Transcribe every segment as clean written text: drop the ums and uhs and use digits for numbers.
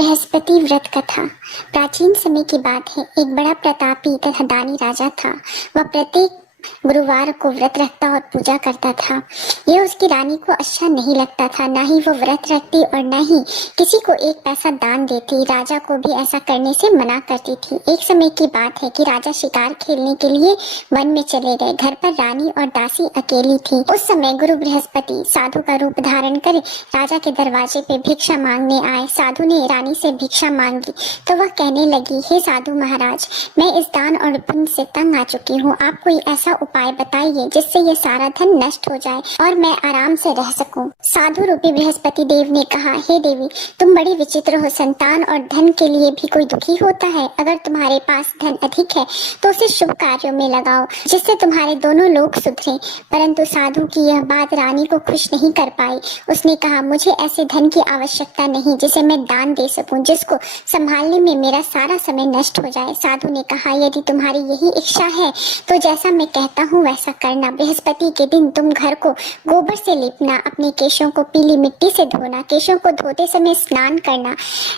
बृहस्पति व्रत कथा। प्राचीन समय की बात है। एक बड़ा प्रतापी तथा दानी राजा था। वह प्रत्येक गुरुवार को व्रत रखता और पूजा करता था। यह उसकी रानी को अच्छा नहीं लगता था। न ही वो व्रत रखती और न ही किसी को एक पैसा दान देती। राजा को भी ऐसा करने से मना करती थी। एक समय की बात है कि राजा शिकार खेलने के लिए वन में चले गए। घर पर रानी और दासी अकेली थी। उस समय गुरु बृहस्पति साधु का रूप धारण कर राजा के दरवाजे पे भिक्षा मांगने आए। साधु ने रानी से भिक्षा मांगी तो वह कहने लगी, हे साधु महाराज, मैं इस दान और पुण्य से तंग आ चुकी हूँ। आप कोई ऐसा उपाय बताइए जिससे ये सारा धन नष्ट हो जाए और मैं आराम से रह सकूं। साधु रूपी बृहस्पति देव ने कहा, हे देवी, तुम बड़ी विचित्र हो। संतान और धन के लिए भी कोई दुखी होता है। अगर तुम्हारे पास धन अधिक है तो उसे शुभ कार्यों में लगाओ जिससे तुम्हारे दोनों लोग सुधरे। परंतु साधु की यह बात रानी को खुश नहीं कर पाई। उसने कहा, मुझे ऐसे धन की आवश्यकता नहीं जिसे मैं दान दे सकूं, जिसको संभालने में मेरा सारा समय नष्ट हो जाए। साधु ने कहा, यदि तुम्हारी यही इच्छा है तो जैसा मैं कहता हूँ वैसा करना। बृहस्पति के दिन तुम घर को गोबर से लीपना, अपने केशों को पीली मिट्टी से धोना, केशों को धोते समय स्नान करना,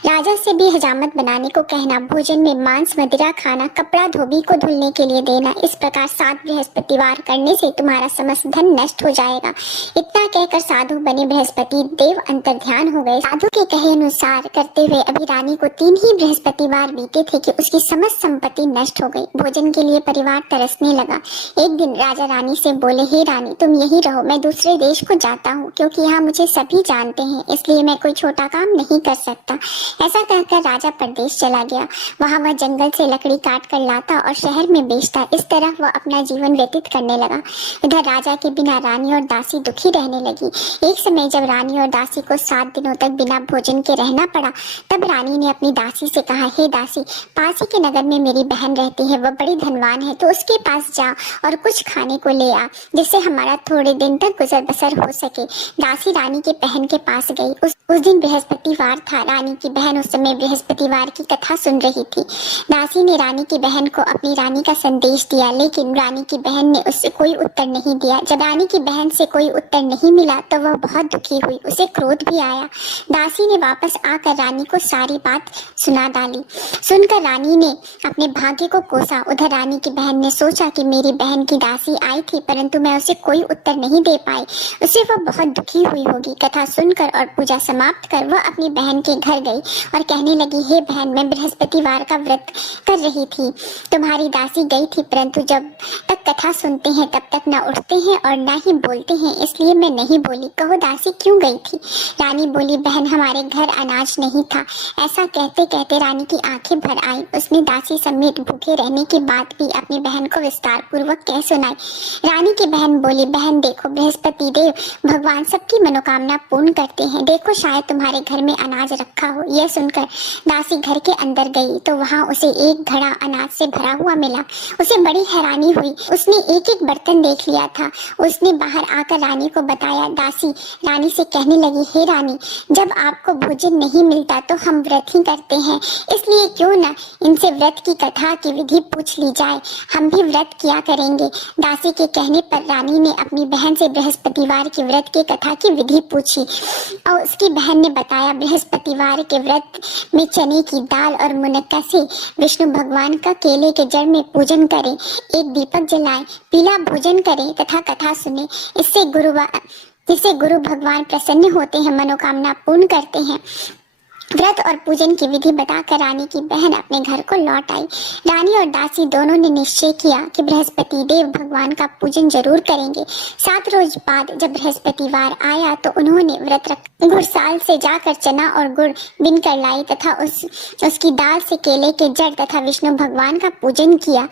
राजा से भी हजामत बनाने को कहना, भोजन में मांस मदिरा खाना, कपड़ा धोबी को धुलने के लिए देना। इस प्रकार 7 बृहस्पतिवार करने से तुम्हारा समस्त धन नष्ट हो जाएगा। इतना कहकर साधु बने बृहस्पति देव अंतर्ध्यान हो गए। साधु के कहे अनुसार करते हुए अभी रानी को 3 ही बृहस्पतिवार बीते थे कि उसकी समस्त संपत्ति नष्ट हो गई। भोजन के लिए परिवार तरसने लगा। एक दिन राजा रानी से बोले, हे रानी, तुम यही रहो, मैं दूसरे देश को जाता हूँ क्योंकि यहाँ मुझे सभी जानते हैं, इसलिए मैं कोई छोटा काम नहीं कर सकता। ऐसा कहकर राजा परदेश चला गया। वहाँ वह जंगल से लकड़ी काट कर लाता और शहर में बेचता। इस तरह वह अपना जीवन व्यतीत करने लगा। इधर राजा के बिना रानी और दासी दुखी रहने लगी। एक समय जब रानी और दासी को 7 दिनों तक बिना भोजन के रहना पड़ा, तब रानी ने अपनी दासी से कहा, हे दासी, पास ही के नगर में मेरी बहन रहती है, वह बड़ी धनवान है, तो उसके पास जा और कुछ खाने को ले आ जिससे हमारा थोड़े दिन तक गुजर बसर हो सके। दासी रानी के बहन के पास गई। उस दिन बृहस्पतिवार था। रानी की बहन उस समय बृहस्पतिवार की कथा सुन रही थी। दासी ने रानी की बहन को अपनी रानी का संदेश दिया, लेकिन रानी की बहन ने उससे कोई उत्तर नहीं दिया। जब रानी की बहन से कोई उत्तर नहीं मिला तो वह बहुत दुखी हुई। उसे क्रोध भी आया। दासी ने वापस आकर रानी को सारी बात सुना डाली। सुनकर रानी ने अपने भाग्य को कोसा। उधर रानी की बहन ने सोचा कि मेरी बहन की दासी आई थी परंतु मैं उसे कोई उत्तर नहीं दे पाई, उससे वह बहुत दुखी हुई होगी। कथा सुनकर और पूजा समाप्त कर वह अपनी बहन के घर गई और कहने लगी, हे बहन, मैं बृहस्पतिवार का व्रत कर रही थी। तुम्हारी दासी गई थी परंतु जब तक कथा सुनते हैं तब तक न उठते हैं और न ही बोलते हैं, इसलिए मैं नहीं बोली। कहो दासी क्यों गई थी? रानी बोली, बहन, हमारे घर अनाज नहीं था। ऐसा कहते कहते रानी की आंखें भर आई। उसने दासी समेत भूखे रहने की बात भी अपनी बहन को विस्तार पूर्वक कह सुनाई। रानी की बहन बोली, बहन देखो, बृहस्पति देव भगवान सबकी मनोकामना पूर्ण करते हैं। देखो, शायद तुम्हारे घर में अनाज रखा हो। यह सुनकर दासी घर के अंदर गई तो वहाँ उसे एक घड़ा अनाज से भरा हुआ मिला। उसे बड़ी हैरानी हुई। उसने एक एक बर्तन देख लिया था। उसने बाहर आकर रानी को बताया। दासी रानी से कहने लगी, हे रानी, जब आपको भोजन नहीं मिलता तो हम व्रत ही करते हैं, इसलिए क्यों न इनसे व्रत की कथा की विधि पूछ ली जाए, हम भी व्रत किया करेंगे। दासी के कहने पर रानी ने अपनी बहन से बृहस्पतिवार के व्रत की कथा की विधि पूछी और उसकी बहन ने बताया, बृहस्पतिवार के व्रत में चने की दाल और मुनक्का से विष्णु भगवान का केले के जड़ में पूजन करें, एक दीपक जलाएं, पीला भोजन करें तथा कथा सुने। इससे गुरु भगवान प्रसन्न होते हैं, मनोकामना पूर्ण करते हैं। व्रत और पूजन की विधि बताकर रानी की बहन अपने घर को लौट आई। रानी और दासी दोनों ने निश्चय किया कि बृहस्पति देव भगवान का पूजन जरूर करेंगे। 7 रोज बाद जब बृहस्पतिवार आया तो उन्होंने व्रत रख घुड़साल से जाकर चना और गुड़ बिन कर लाई तथा उसकी दाल से केले के जड़ तथा विष्णु भगवान का पूजन किया।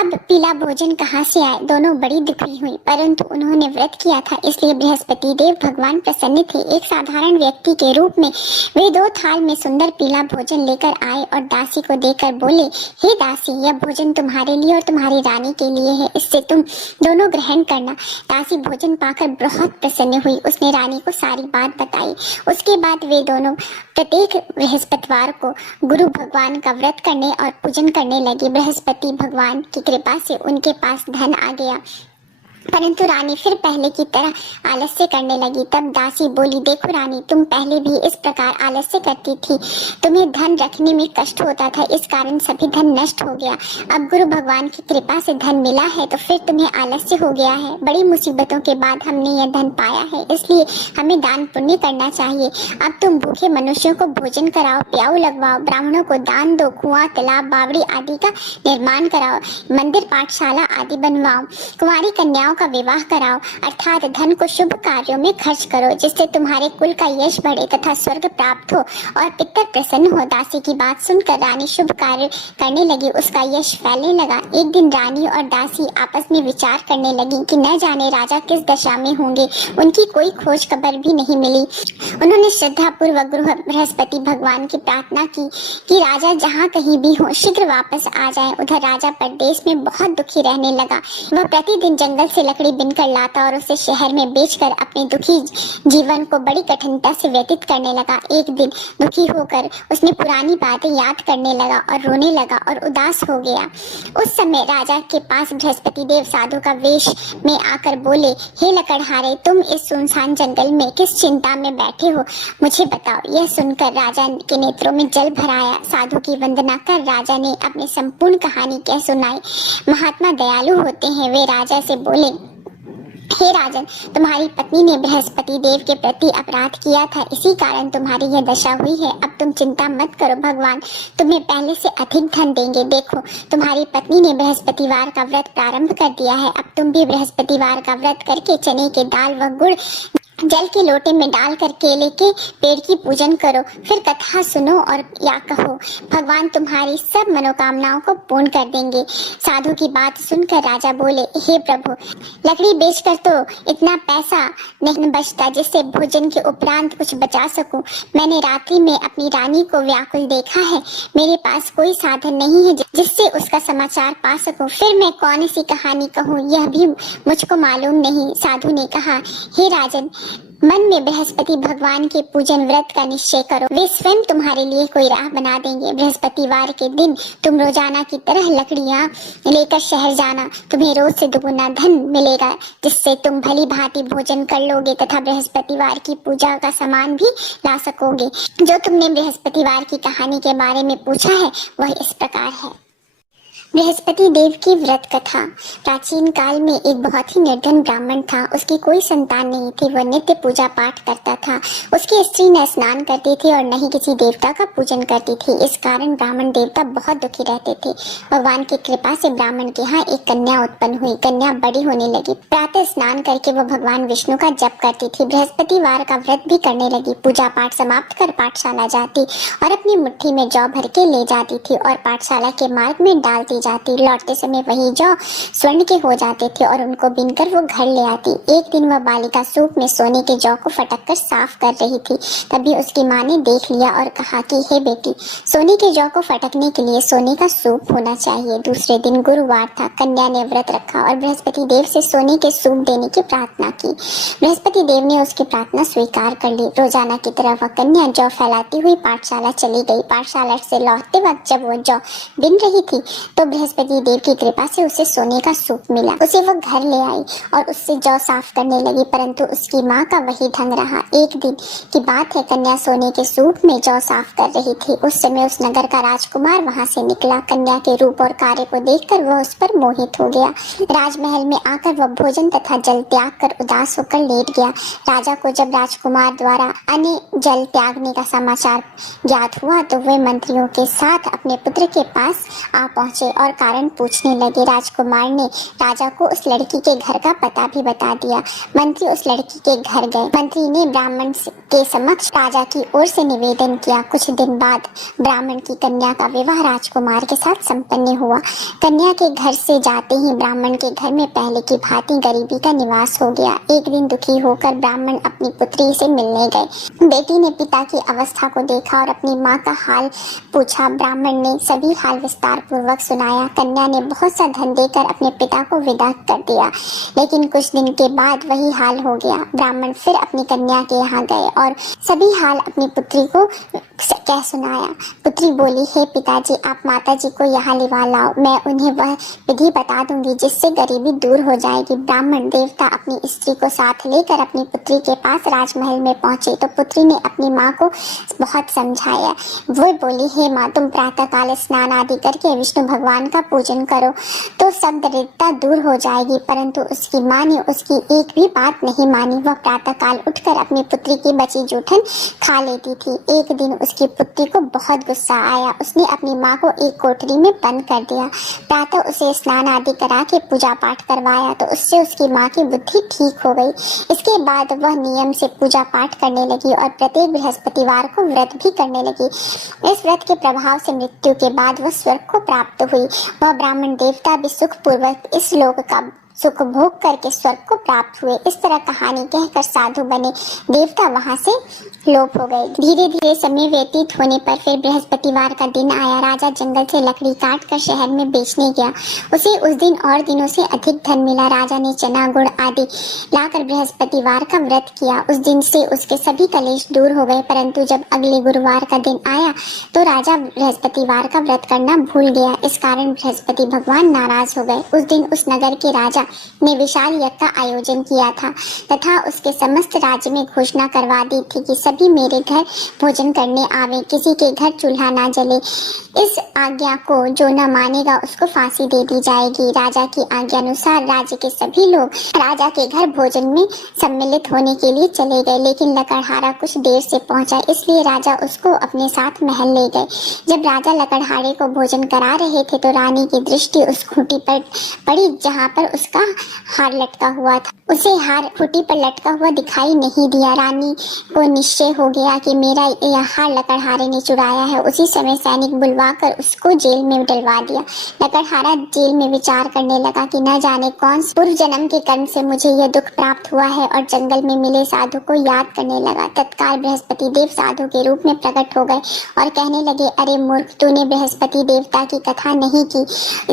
अब पीला भोजन कहाँ से आए? दोनों बड़ी दुखी हुई, परंतु उन्होंने व्रत किया था इसलिए बृहस्पति देव भगवान प्रसन्न थे। एक साधारण व्यक्ति के रूप में वे 2 थाल में सुंदर पीला भोजन लेकर आए और दासी को देकर बोले, हे दासी, यह भोजन तुम्हारे लिए और तुम्हारी रानी के लिए है, इससे तुम दोनों ग्रहण करना। दासी भोजन पाकर बहुत प्रसन्न हुई। उसने रानी को सारी बात बताई। उसके बाद वे दोनों प्रत्येक बृहस्पतिवार को गुरु भगवान का व्रत करने और पूजन करने लगे। बृहस्पति भगवान की कृपा से उनके पास धन आ गया। परंतु रानी फिर पहले की तरह आलस्य करने लगी। तब दासी बोली, देखो रानी, तुम पहले भी इस प्रकार आलस्य करती थी। तुम्हें धन रखने में कष्ट होता था, इस कारण सभी धन नष्ट हो गया। अब गुरु भगवान की कृपा से धन मिला है तो फिर तुम्हें आलस्य हो गया है। बड़ी मुसीबतों के बाद हमने यह धन पाया है, इसलिए हमें दान पुण्य करना चाहिए। अब तुम भूखे मनुष्यों को भोजन कराओ, प्याऊ लगवाओ, ब्राह्मणों को दान दो, कुआं, तालाब, बावड़ी आदि का निर्माण कराओ, मंदिर, पाठशाला आदि बनवाओ, कुंवारी कन्याओं का विवाह कराओ, अर्थात धन को शुभ कार्यों में खर्च करो, जिससे तुम्हारे कुल का यश बढ़े तथा स्वर्ग प्राप्त हो और पितर प्रसन्न हो। दासी की बात सुनकर रानी शुभ कार्य करने लगी, उसका यश फैलने लगा। एक दिन रानी और दासी आपस में विचार करने लगी कि न जाने राजा किस दशा में होंगे, उनकी कोई खोज खबर भी नहीं मिली। उन्होंने श्रद्धा पूर्वक गुरु बृहस्पति भगवान की प्रार्थना की कि राजा जहाँ कहीं भी हो शीघ्र वापस आ जाए। उधर राजा परदेश में बहुत दुखी रहने लगा। वह प्रतिदिन जंगल से लकड़ी बिनकर लाता और उसे शहर में बेचकर अपने दुखी जीवन को बड़ी कठिनता से व्यतीत करने लगा। एक दिन दुखी होकर उसने पुरानी बातें याद करने लगा और रोने लगा और उदास हो गया। उस समय राजा के पास बृहस्पति देव साधु का वेश में आकर बोले, हे लकड़हारे, तुम इस सुनसान जंगल में किस चिंता में बैठे हो, मुझे बताओ। यह सुनकर राजा के नेत्रों में जल भर आया। साधु की वंदना कर राजा ने अपनी संपूर्ण कहानी कह सुनाई। महात्मा दयालु होते हैं। वे राजा से बोले, हे राजन, तुम्हारी पत्नी ने बृहस्पति देव के प्रति अपराध किया था, इसी कारण तुम्हारी यह दशा हुई है। अब तुम चिंता मत करो, भगवान तुम्हें पहले से अधिक धन देंगे। देखो, तुम्हारी पत्नी ने बृहस्पतिवार का व्रत प्रारंभ कर दिया है। अब तुम भी बृहस्पतिवार का व्रत करके चने के दाल व गुड़ जल के लोटे में डालकर केले के पेड़ की पूजन करो, फिर कथा सुनो और या कहो, भगवान तुम्हारी सब मनोकामनाओं को पूर्ण कर देंगे। साधु की बात सुनकर राजा बोले, हे प्रभु, लकड़ी बेचकर तो इतना पैसा नहीं बचता जिससे भोजन के उपरांत कुछ बचा सकूं। मैंने रात्रि में अपनी रानी को व्याकुल देखा है। मेरे पास कोई साधन नहीं है जिससे उसका समाचार पा सकूं। फिर मैं कौन सी कहानी कहूँ, यह भी मुझको मालूम नहीं। साधु ने कहा, हे राजन, मन में बृहस्पति भगवान के पूजन व्रत का निश्चय करो, वे स्वयं तुम्हारे लिए कोई राह बना देंगे। बृहस्पतिवार के दिन तुम रोजाना की तरह लकड़ियां लेकर शहर जाना, तुम्हें रोज से दुगुना धन मिलेगा, जिससे तुम भली भांति भोजन कर लोगे तथा बृहस्पतिवार की पूजा का सामान भी ला सकोगे। जो तुमने बृहस्पतिवार की कहानी के बारे में पूछा है वह इस प्रकार है। बृहस्पति देव की व्रत कथा। प्राचीन काल में एक बहुत ही निर्धन ब्राह्मण था। उसकी कोई संतान नहीं थी। वह नित्य पूजा पाठ करता था। उसकी स्त्री न स्नान करती थी और न ही किसी देवता का पूजन करती थी। इस कारण ब्राह्मण देवता बहुत दुखी रहते थे। भगवान की कृपा से ब्राह्मण के यहाँ एक कन्या उत्पन्न हुई। कन्या बड़ी होने लगी। प्रातः स्नान करके वह भगवान विष्णु का जप करती थी। बृहस्पतिवार का व्रत भी करने लगी। पूजा पाठ समाप्त कर पाठशाला जाती और अपनी मुट्ठी में जौ भर के ले जाती थी और पाठशाला के मार्ग में डालती जाती। लौटते समय वही जौ स्वर्ण के हो जाते थे और उनको बीनकर वो घर ले आती। एक दिन वह बालिका सूप में सोने के जौ को फटक कर साफ कर रही थी। तभी उसकी माँ ने देख लिया और कहा कि हे बेटी, सोने के जौ को फटकने के लिए सोने का सूप होना चाहिए। दूसरे दिन गुरुवार था। कन्या ने व्रत रखा और बृहस्पति देव से सोने के सूप देने की प्रार्थना की। बृहस्पति देव ने उसकी प्रार्थना स्वीकार कर ली। रोजाना की तरह वह कन्या जौ फैलाती हुई पाठशाला चली गई। पाठशाला से लौटते वक्त जब वह जौ बिन रही थी तो बृहस्पति देव की कृपा से उसे सोने का सूप मिला। उसे वह घर ले आई और उससे जौ साफ करने लगी, परंतु उसकी माँ का वही ढंग रहा। एक दिन की बात है, कन्या सोने के सूप में जौ साफ कर रही थी। उस समय उस नगर का राजकुमार वहां से निकला। कन्या के रूप और कार्य को देखकर वह उस पर मोहित हो गया। राजमहल में आकर वह भोजन तथा जल त्याग कर उदास होकर लेट गया। राजा को जब राजकुमार द्वारा अन्य जल त्यागने का समाचार ज्ञात हुआ तो वे मंत्रियों के साथ अपने पुत्र के पास आ पहुंचे और कारण पूछने लगे। राजकुमार ने राजा को उस लड़की के घर का पता भी बता दिया। मंत्री उस लड़की के घर गए। मंत्री ने ब्राह्मण के समक्ष राजा की ओर से निवेदन किया। कुछ दिन बाद ब्राह्मण की कन्या का विवाह राजकुमार के साथ संपन्न हुआ। कन्या के घर से जाते ही ब्राह्मण के घर में पहले की भांति गरीबी का निवास हो गया। एक दिन दुखी होकर ब्राह्मण अपनी पुत्री से मिलने गए। बेटी ने पिता की अवस्था को देखा और अपनी माँ का हाल पूछा। ब्राह्मण ने सभी हाल विस्तार पूर्वक सुनाया। कन्या ने बहुत सा धन देकर अपने पिता को विदा कर दिया, लेकिन कुछ दिन के बाद वही हाल हो गया। ब्राह्मण फिर अपनी कन्या के यहाँ गए और सभी हाल अपनी पुत्री को कह सुनाया। पुत्री बोली, हे पिताजी, आप माताजी को यहाँ लिवा लाओ, मैं उन्हें वह विधि बता दूंगी जिससे गरीबी दूर हो जाएगी। ब्राह्मण देवता अपनी स्त्री को साथ लेकर अपनी पुत्री के पास राजमहल में पहुंचे तो पुत्री ने अपनी माँ को बहुत समझाया। वो बोली, हे माँ, तुम प्रातःकाल स्नान आदि करके विष्णु भगवान का पूजन करो तो सब दरिद्रता दूर हो जाएगी। परंतु उसकी माँ ने उसकी एक भी बात नहीं मानी। वह प्रातःकाल उठकर अपनी पुत्री की बची जूठन खा लेती थी। एक दिन उसकी पुत्री को बहुत गुस्सा आया। उसने अपनी माँ को एक कोठरी में बंद कर दिया। प्रातः उसे स्नान आदि करा के पूजा पाठ करवाया तो उससे उसकी माँ की बुद्धि ठीक हो गई। इसके बाद वह नियम से पूजा पाठ करने लगी और प्रत्येक बृहस्पतिवार को व्रत भी करने लगी। इस व्रत के प्रभाव से मृत्यु के बाद वह स्वर्ग को प्राप्त हुई। वह ब्राह्मण देवता भी सुख पूर्वक इस लोक का सुख भोग करके स्वर्ग को प्राप्त हुए। इस तरह कहानी कहकर साधु बने देवता वहां से लोप हो गए। धीरे धीरे समय व्यतीत होने पर फिर बृहस्पतिवार का दिन आया। राजा जंगल से लकड़ी काट कर शहर में बेचने गया। उसे उस दिन और दिनों से अधिक धन मिला। राजा ने चना गुड़ आदि लाकर बृहस्पतिवार का व्रत किया। उस दिन से उसके सभी कलेश दूर हो गए। परंतु जब अगले गुरुवार का दिन आया तो राजा बृहस्पतिवार का व्रत करना भूल गया। इस कारण बृहस्पति भगवान नाराज हो गए। उस दिन उस नगर के राजा ने विशाल यज्ञ का आयोजन किया था तथा उसके समस्त राज्य में घोषणा करवा दी थी कि सभी मेरे घर भोजन करने आवे, किसी के घर चूल्हा ना जले। इस आज्ञा को जो न मानेगा उसको फांसी दे दी जाएगी। राजा की आज्ञा अनुसार राज्य के सभी लोग राजा के घर भोजन में सम्मिलित होने के लिए चले गए, लेकिन लकड़हारा कुछ देर से पहुंचा, इसलिए राजा उसको अपने साथ महल ले गए। जब राजा लकड़हारे को भोजन करा रहे थे तो रानी की दृष्टि उस खूंटी पर पड़ी जहाँ पर उसका हार लटका हुआ था। उसे हार खूंटी पर लटका हुआ दिखाई नहीं दिया। रानी को निश्चय हो गया कि मेरा यह हार लकड़हारे ने चुराया है। उसी समय सैनिक बुलवाकर उसको जेल में डलवा दिया। लकड़हारा जेल में विचार करने लगा कि न जाने कौन पूर्व जन्म के कर्म से मुझे यह दुख प्राप्त हुआ है और जंगल में मिले साधु को याद करने लगा। तत्काल बृहस्पति देव साधु के रूप में प्रकट हो गए और कहने लगे, अरे मूर्ख, तूने बृहस्पति देवता की कथा नहीं की,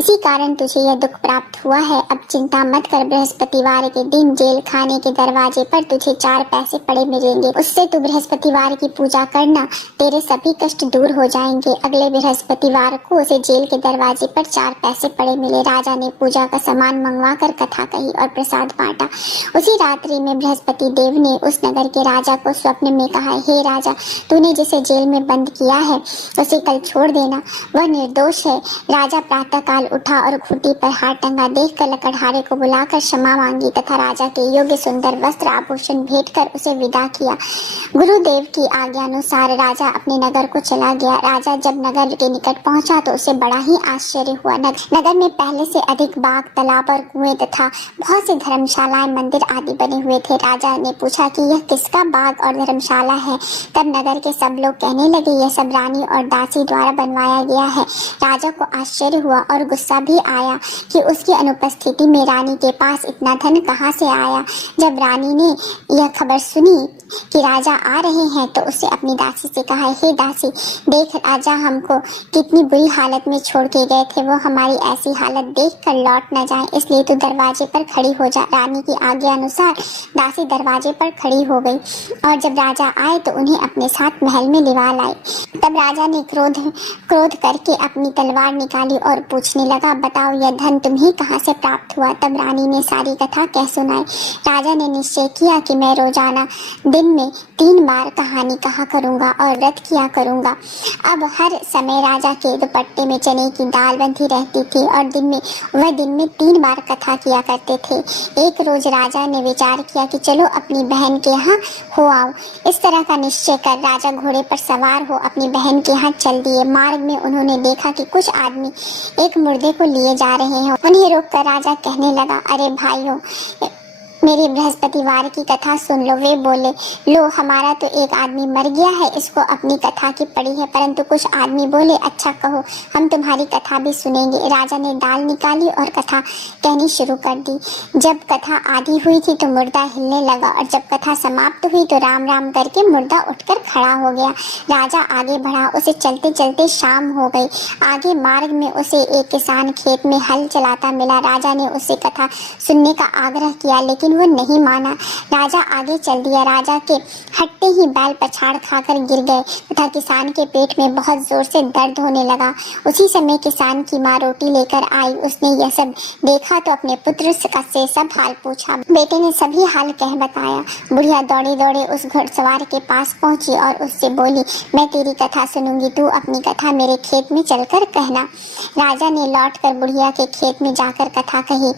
इसी कारण तुझे यह दुख प्राप्त हुआ है। अब चिंता मत कर, बृहस्पतिवार के दिन जेल खाने के दरवाजे पर तुझे 4 पैसे पड़े मिलेंगे। उससे तू बृहस्पतिवार की पूजा करना, तेरे सभी कष्ट दूर हो जाएंगे। अगले बृहस्पतिवार को उसे जेल के दरवाजे पर 4 पैसे पड़े मिले। राजा ने पूजा का सामान मंगवा कर कथा कही और प्रसाद बांटा। उसी रात्रि में बृहस्पति देव ने उस नगर के राजा को स्वप्न में कहा, हे राजा, तूने जिसे जेल में बंद किया है उसे कल छोड़ देना, वह निर्दोष है। राजा प्रातःकाल उठा और खूंटी पर हार टंगा देखकर लकड़हारे को बुलाकर क्षमा मांगी तथा राजा के योग्य सुंदर वस्त्र आभूषण भेंट कर उसे विदा किया। गुरुदेव की आज्ञानुसार राजा अपने नगर को चला गया। राजा जब नगर के निकट पहुंचा तो उसे बड़ा ही आश्चर्य हुआ। नगर में पहले से अधिक बाग, तालाब और कुएं तथा बहुत से धर्मशालाएं, मंदिर आदि बने हुए थे। राजा ने पूछा कि यह किसका बाग और धर्मशाला है। तब नगर के सब लोग कहने लगे, यह सब रानी और दासी द्वारा बनवाया गया है। राजा को आश्चर्य हुआ और गुस्सा भी आया कि उसकी अनुपस्थिति में रानी के पास इतना धन कहाँ से आया। जब रानी ने यह खबर सुनी कि राजा आ रहे हैं तो उसने अपनी दासी से कहा, हे दासी, देख, राजा हमको कितनी बुरी हालत में छोड़ के गए थे, वो हमारी ऐसी हालत देखकर लौट न जाए, इसलिए तू दरवाजे पर खड़ी हो जा। रानी की आज्ञा अनुसार दासी दरवाजे पर खड़ी हो गई और जब राजा आए तो उन्हें अपने साथ महल में लिवा लाई। तब राजा ने क्रोध करके अपनी तलवार निकाली और पूछने लगा, बताओ, यह धन तुम्हें कहाँ से प्राप्त हुआ। तब रानी ने सारी कथा कह सुनाई। राजा ने निश्चय किया कि मैं रोजाना दिन में 3 बार कहानी कहा करूंगा और व्रत किया करूंगा। अब हर समय राजा के दुपट्टे में चने की दाल बंधी रहती थी और दिन में 3 बार कथा किया करते थे। एक रोज राजा ने विचार किया कि चलो अपनी बहन के यहाँ हो आओ। इस तरह का निश्चय कर राजा घोड़े पर सवार हो अपनी बहन के यहाँ चल दिए। मार्ग में उन्होंने देखा कि कुछ आदमी एक मुर्दे को लिए जा रहे हैं। उन्हें रोककर राजा कहने लगा, अरे भाइयों, मेरी बृहस्पतिवार की कथा सुन लो। वे बोले, लो, हमारा तो एक आदमी मर गया है, इसको अपनी कथा की पड़ी है। परंतु कुछ आदमी बोले, अच्छा कहो, हम तुम्हारी कथा भी सुनेंगे। राजा ने दाल निकाली और कथा कहनी शुरू कर दी। जब कथा आधी हुई थी तो मुर्दा हिलने लगा और जब कथा समाप्त हुई तो राम राम करके मुर्दा उठकर खड़ा हो गया। राजा आगे बढ़ा। उसे चलते चलते शाम हो गई। आगे मार्ग में उसे एक किसान खेत में हल चलाता मिला। राजा ने उसे कथा सुनने का आग्रह किया, लेकिन लेकिन वो नहीं माना। राजा आगे चल दिया। राजा के हटते ही बैल पछाड़ खाकर गिर गए तथा किसान के पेट में बहुत जोर से दर्द होने लगा। उसी समय किसान की माँ रोटी लेकर आई। उसने यह सब देखा तो अपने पुत्र से सब हाल पूछा। बेटे ने सभी हाल कह बताया। बुढ़िया दौड़े दौड़े उस घुड़सवार के पास पहुंची और उससे बोली, मैं तेरी कथा सुनूंगी, तू अपनी कथा मेरे खेत में चलकर कहना। राजा ने लौटकर बुढ़िया के खेत में जाकर कथा कही,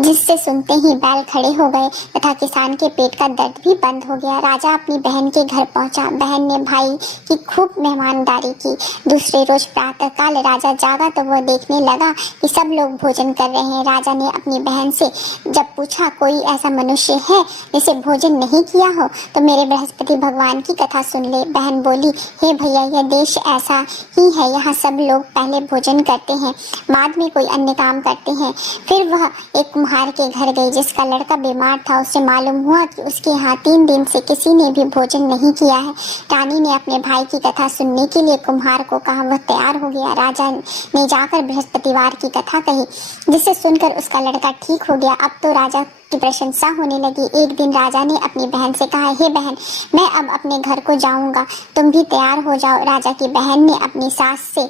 जिससे सुनते ही बैल खड़े हो गए तथा किसान के पेट का दर्द भी बंद हो गया। राजा अपनी बहन के घर पहुंचा। बहन ने भाई की खूब मेहमानदारी की। दूसरे रोज प्रातःकाल राजा जागा तो वह देखने लगा कि सब लोग भोजन कर रहे हैं। राजा ने अपनी बहन से जब पूछा, कोई ऐसा मनुष्य है जिसे भोजन नहीं किया हो तो मेरे बृहस्पति भगवान की कथा सुन ले। बहन बोली, हे भैया, यह देश ऐसा ही है, यहाँ सब लोग पहले भोजन करते हैं, बाद में कोई अन्य काम करते हैं। फिर वह एक कुम्हार के घर गई जिसका लड़का बीमार था। उससे मालूम हुआ कि उसके यहाँ 3 दिन से किसी ने भी भोजन नहीं किया है। रानी ने अपने भाई की कथा सुनने के लिए कुम्हार को कहा। वह तैयार हो गया। राजा ने जाकर बृहस्पतिवार की कथा कही, जिसे सुनकर उसका लड़का ठीक हो गया। अब तो राजा की प्रशंसा होने लगी। एक दिन राजा ने अपनी बहन से कहा, हे बहन, मैं अब अपने घर को जाऊंगा, तुम भी तैयार हो जाओ। राजा की बहन ने अपनी सास से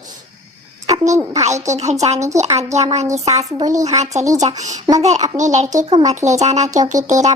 अपने भाई के घर जाने की आज्ञा मांगी। सास बोली, हाँ चली जा, मगर अपने लड़के को मत ले जाना, क्योंकि तेरा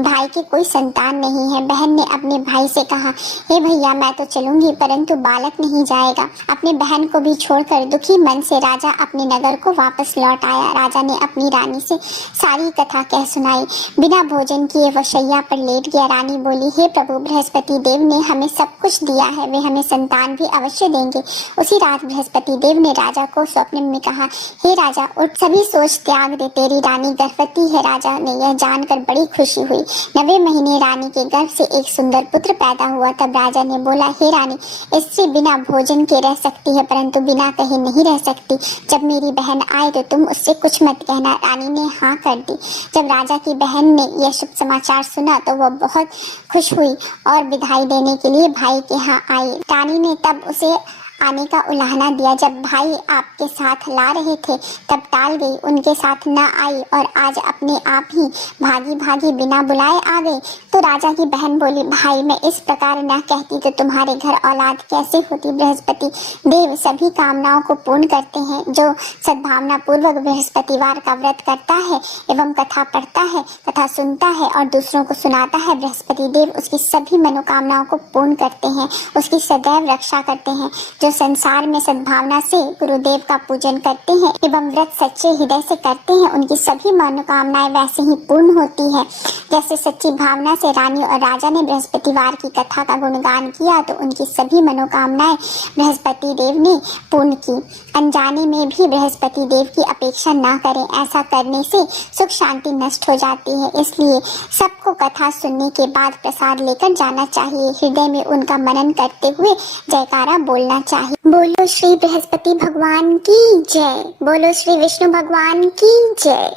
भाई के कोई संतान नहीं है। बहन ने अपने भाई से कहा, हे भैया, मैं तो चलूंगी, परंतु बालक नहीं जाएगा। अपनी बहन को भी छोड़कर दुखी मन से राजा अपने नगर को वापस लौट आया। राजा ने अपनी रानी से सारी कथा कह सुनाई। बिना भोजन किए वह शैया पर लेट गया। रानी बोली, हे प्रभु, बृहस्पति देव ने हमें सब कुछ दिया है, वे हमें संतान भी अवश्य देंगे। उसी रात बृहस्पति देव ने राजा को स्वप्न में कहा, हे राजा, उठ, सभी सोच त्याग दे, तेरी रानी गर्भवती है। राजा ने यह जानकर बड़ी खुशी हुई। 9वें महीने रानी के गर्भ से एक सुंदर पुत्र पैदा हुआ। तब राजा ने बोला, हे रानी, स्त्री बिना भोजन के रह सकती है, परंतु बिना कहे नहीं रह सकती। जब मेरी बहन आए तो तुम उससे कुछ मत कहना। रानी ने हाँ कर दी। जब राजा की बहन ने यह शुभ समाचार सुना तो वह बहुत खुश हुई और विदाई देने के लिए भाई के यहाँ आई। रानी ने तब उसे आने का उलाहना दिया। जब भाई आपके साथ ला रहे थे तब टाल गई, उनके साथ न आई और आज अपने आप ही भागी भागी बिना बुलाए आ गई। तो राजा की बहन बोली, भाई, मैं इस प्रकार न कहती तो तुम्हारे घर औलाद कैसे होती। बृहस्पति देव सभी कामनाओं को पूर्ण करते हैं। जो सद्भावना पूर्वक बृहस्पतिवार का व्रत करता है एवं कथा पढ़ता है, कथा सुनता है और दूसरों को सुनाता है, बृहस्पति देव उसकी सभी मनोकामनाओं को पूर्ण करते हैं, उसकी सदैव रक्षा करते हैं। जो संसार में सद्भावना से गुरुदेव का पूजन करते हैं एवं व्रत सच्चे हृदय से करते हैं, उनकी सभी मनोकामनाएं वैसे ही पूर्ण होती है। जैसे सच्ची भावना से रानी और राजा ने बृहस्पतिवार की कथा का गुणगान किया तो उनकी सभी मनोकामनाएं बृहस्पति देव ने पूर्ण की। अनजाने में भी बृहस्पति देव की अपेक्षा न करें, ऐसा करने से सुख शांति नष्ट हो जाती है। इसलिए सबको कथा सुनने के बाद प्रसाद लेकर जाना चाहिए। हृदय में उनका मनन करते हुए जयकारा बोलना चाहिए। बोलो श्री बृहस्पति भगवान की जय। बोलो श्री विष्णु भगवान की जय।